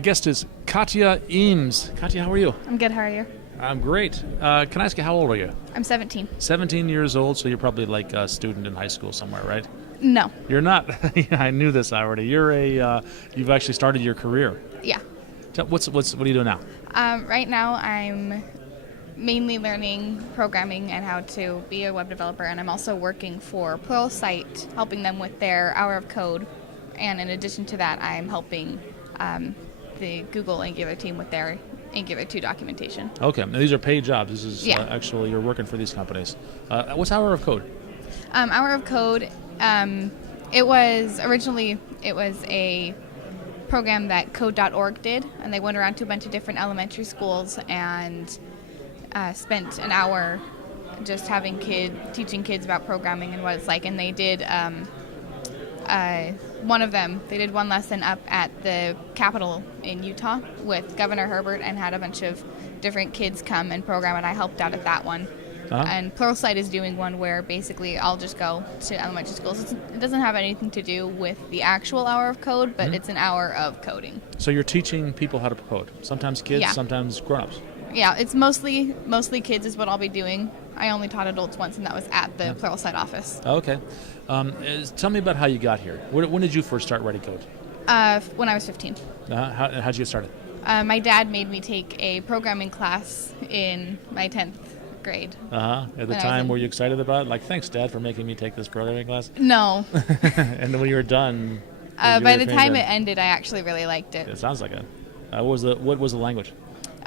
My guest is Katya Eames. Katya, how are you? I'm good. How are you? I'm great. Can I ask you, how old are you? I'm 17. 17 years old, so you're probably like a student in high school somewhere, right? No. You're not. Yeah, I knew this already. You've actually started your career. Yeah. What are you doing now? Right now, I'm mainly learning programming and how to be a web developer, and I'm also working for Pluralsight, helping them with their hour of code. And in addition to that, I'm helping the Google Angular team with their Angular 2 documentation. Okay, now these are paid jobs. This is actually you're working for these companies. What's Hour of Code? Hour of Code, it was a program that code.org did, and they went around to a bunch of different elementary schools and spent an hour just teaching kids about programming and what it's like. And they did they did one lesson up at the Capitol in Utah with Governor Herbert and had a bunch of different kids come and program, and I helped out at that one. Uh-huh. And Pluralsight is doing one where basically I'll just go to elementary schools. It doesn't have anything to do with the actual hour of code, but it's an hour of coding. So you're teaching people how to code. Sometimes kids, sometimes grown-ups. Yeah, it's mostly kids is what I'll be doing. I only taught adults once, and that was at the Pluralsight office. Okay. Tell me about how you got here. When did you first start writing code? When I was 15. How'd you get started? My dad made me take a programming class in my 10th grade. At the time, were you excited about it? Like, thanks, Dad, for making me take this programming class? No. And then when you were done? By the time it ended, I actually really liked it. It sounds like it. What was the language?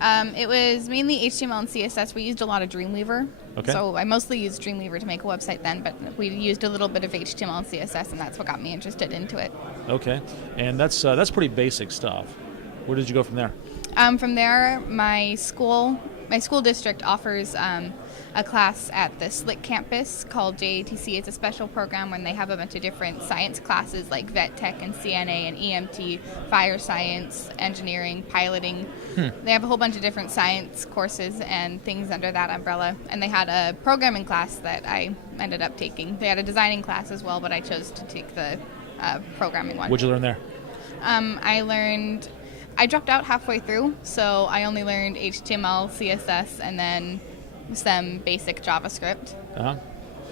It was mainly HTML and CSS. We used a lot of Dreamweaver. Okay. So I mostly used Dreamweaver to make a website then, but we used a little bit of HTML and CSS, and that's what got me interested into it. Okay. And that's pretty basic stuff. Where did you go from there? From there, my school district offers a class at the Slick campus called JATC. It's a special program when they have a bunch of different science classes like Vet Tech and CNA and EMT, fire science, engineering, piloting. They have a whole bunch of different science courses and things under that umbrella. And they had a programming class that I ended up taking. They had a designing class as well, but I chose to take the programming one. What'd you learn there? I dropped out halfway through, so I only learned HTML, CSS, and then some basic JavaScript. Uh-huh.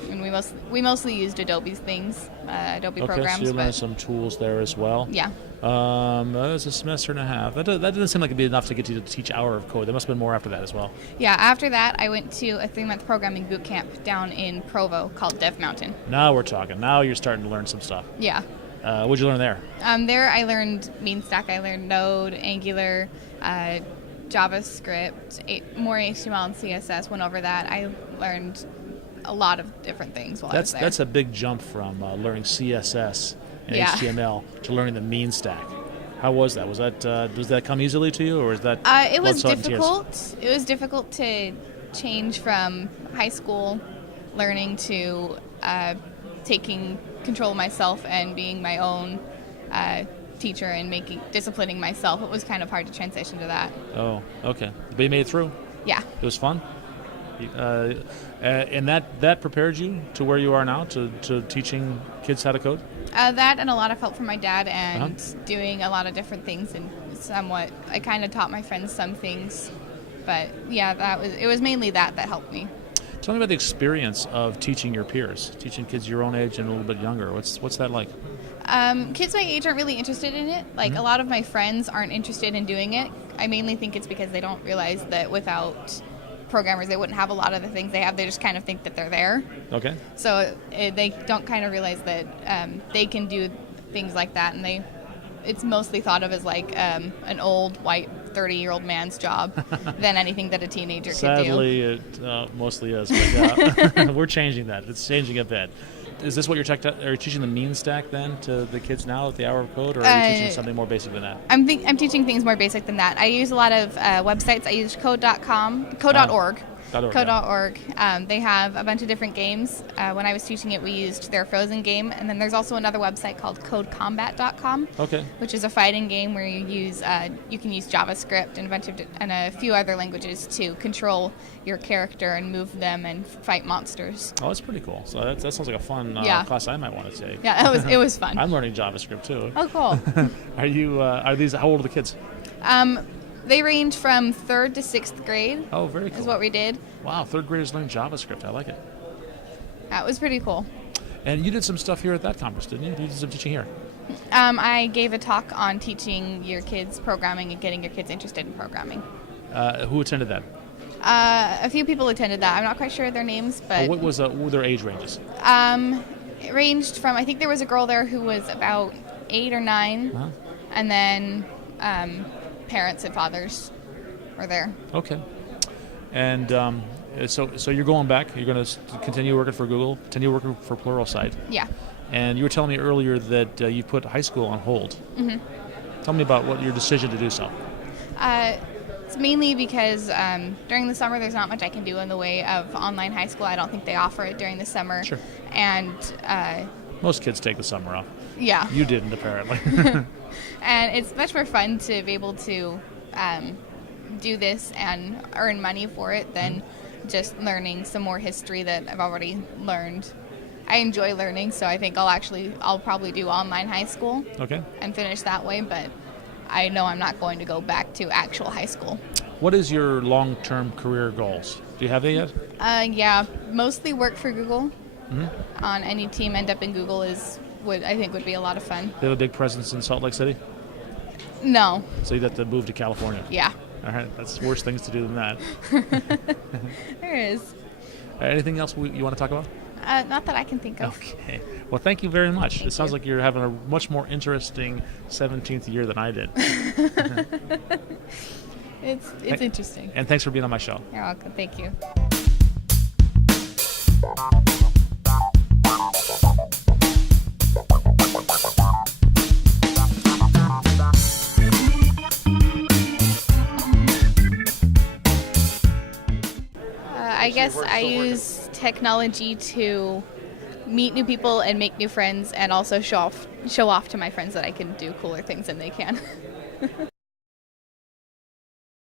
And we mostly used Adobe's things, Adobe programs. Okay, so you learned some tools there as well. Yeah. That was a semester and a half. That doesn't seem like it'd be enough to get you to teach hour of code. There must have been more after that as well. Yeah, after that, I went to a 3-month programming boot camp down in Provo called Dev Mountain. Now we're talking. Now you're starting to learn some stuff. Yeah. What'd you learn there? There I learned MeanStack. I learned Node, Angular, JavaScript, more HTML and CSS. Went over that. I learned a lot of different things while I was there. That's a big jump from learning CSS and HTML to learning the MeanStack. How was that? Does that come easily to you, or is that? It was difficult. It was difficult to change from high school learning to taking control of myself and being my own teacher and disciplining myself. It was kind of hard to transition to that. Oh, okay. But you made it through? Yeah. It was fun? And that prepared you to where you are now, to teaching kids how to code? That and a lot of help from my dad and doing a lot of different things, and I kind of taught my friends some things. But yeah, it was mainly that helped me. Tell me about the experience of teaching your peers, teaching kids your own age and a little bit younger. What's that like? Kids my age aren't really interested in it. Like, a lot of my friends aren't interested in doing it. I mainly think it's because they don't realize that without programmers, they wouldn't have a lot of the things they have. They just kind of think that they're there. Okay. So they don't kind of realize that they can do things like that, and it's mostly thought of as like an old white 30-year-old man's job than anything that a teenager could do. Sadly, it mostly is. But we're changing that. It's changing a bit. Is this what are you teaching the MeanStack then to the kids now at the hour of code, or are you teaching something more basic than that? I'm teaching things more basic than that. I use a lot of websites. I use code.org. Code.org. They have a bunch of different games. When I was teaching it, we used their Frozen game, and then there's also another website called codecombat.com, which is a fighting game where you can use JavaScript and a few other languages to control your character and move them and fight monsters. Oh, that's pretty cool. So that sounds like a fun class I might want to take. Yeah, it was fun. I'm learning JavaScript too. Oh, cool. How old are the kids? They range from 3rd to 6th grade. Oh, very cool. Is what we did. Wow, 3rd graders learning JavaScript. I like it. That was pretty cool. And you did some stuff here at that conference, didn't you? You did some teaching here. I gave a talk on teaching your kids programming and getting your kids interested in programming. Who attended that? A few people attended that. I'm not quite sure their names, but What were their age ranges? it ranged from, I think there was a girl there who was about 8 or 9, Uh-huh. and then parents and fathers were there. Okay. And so you're going back. You're going to continue working for Google, continue working for Pluralsight. Yeah. And you were telling me earlier that you put high school on hold. Mm-hmm. Tell me about your decision to do so. It's mainly because during the summer there's not much I can do in the way of online high school. I don't think they offer it during the summer. Sure. And Most kids take the summer off. yeah. You didn't, apparently. And it's much more fun to be able to do this and earn money for it than just learning some more history that I've already learned. I enjoy learning, so I think I'll probably do online high school Okay. and finish that way, but I know I'm not going to go back to actual high school. What is your long-term career goals? Do you have that yet? Yeah, mostly work for Google. Mm-hmm. On any team, end up in Google would be a lot of fun. They have a big presence in Salt Lake City, No, so you'd have to move to California. yeah, All right, that's worse things to do than that. there is. Anything else you want to talk about? Not that I can think of. Okay. Well, thank you very much. Thank It sounds you. like you're having a much more interesting 17th year than I did. It's interesting. And thanks for being on my show. You're welcome. Thank you. I guess I use technology to meet new people and make new friends, and also show off to my friends that I can do cooler things than they can.